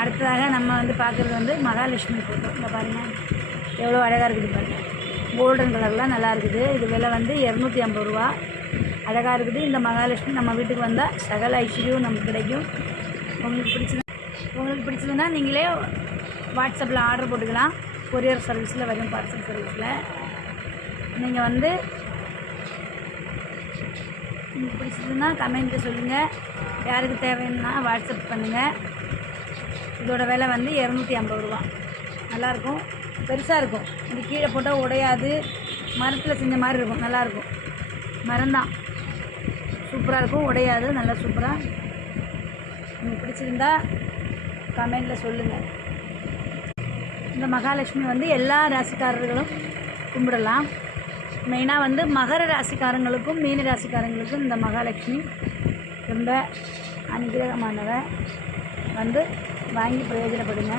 அடுத்ததாக நம்ம வந்து பார்க்குறது வந்து மகாலட்சுமி ஃபோட்டோ. இங்கே பாருங்கள் எவ்வளோ அழகாக இருக்குது பாருங்கள். கோல்டன் கலர்லாம் நல்லா இருக்குது. இது விலை வந்து 250 ரூபா. அழகாக இருக்குது. இந்த மகாலட்சுமி நம்ம வீட்டுக்கு வந்தால் சகல ஐஸ்வர்யம் நமக்கு கிடைக்கும். உங்களுக்கு பிடிச்சதுன்னா நீங்களே வாட்ஸ்அப்பில் ஆர்டர் போட்டுக்கலாம். கொரியர் சர்வீஸில் வரும், பார்சல் சர்வீஸில். நீங்கள் வந்து உங்களுக்கு பிடிச்சதுன்னா கமெண்ட்டில் சொல்லுங்கள். யாருக்கு தேவைன்னா வாட்ஸ்அப் பண்ணுங்கள். இதோட விலை வந்து 250 ரூபா. நல்லாயிருக்கும், பெருசாக இருக்கும். இது கீழே போட்டால் உடையாது, மரத்தில் செஞ்ச மாதிரி இருக்கும். நல்லாயிருக்கும், மரம்தான், சூப்பராக இருக்கும், உடையாது, நல்லா சூப்பராக. உங்களுக்கு பிடிச்சிருந்தா கமெண்டில் சொல்லுங்கள். இந்த மகாலட்சுமி வந்து எல்லா ராசிக்காரர்களும் கும்பிடலாம். மெயினாக வந்து மகர ராசிக்காரங்களுக்கும் மீன ராசிக்காரங்களுக்கும் இந்த மகாலட்சுமி ரொம்ப அனுகிரகமானவை. வந்து வாங்கி பிரயோஜனப்படுங்க.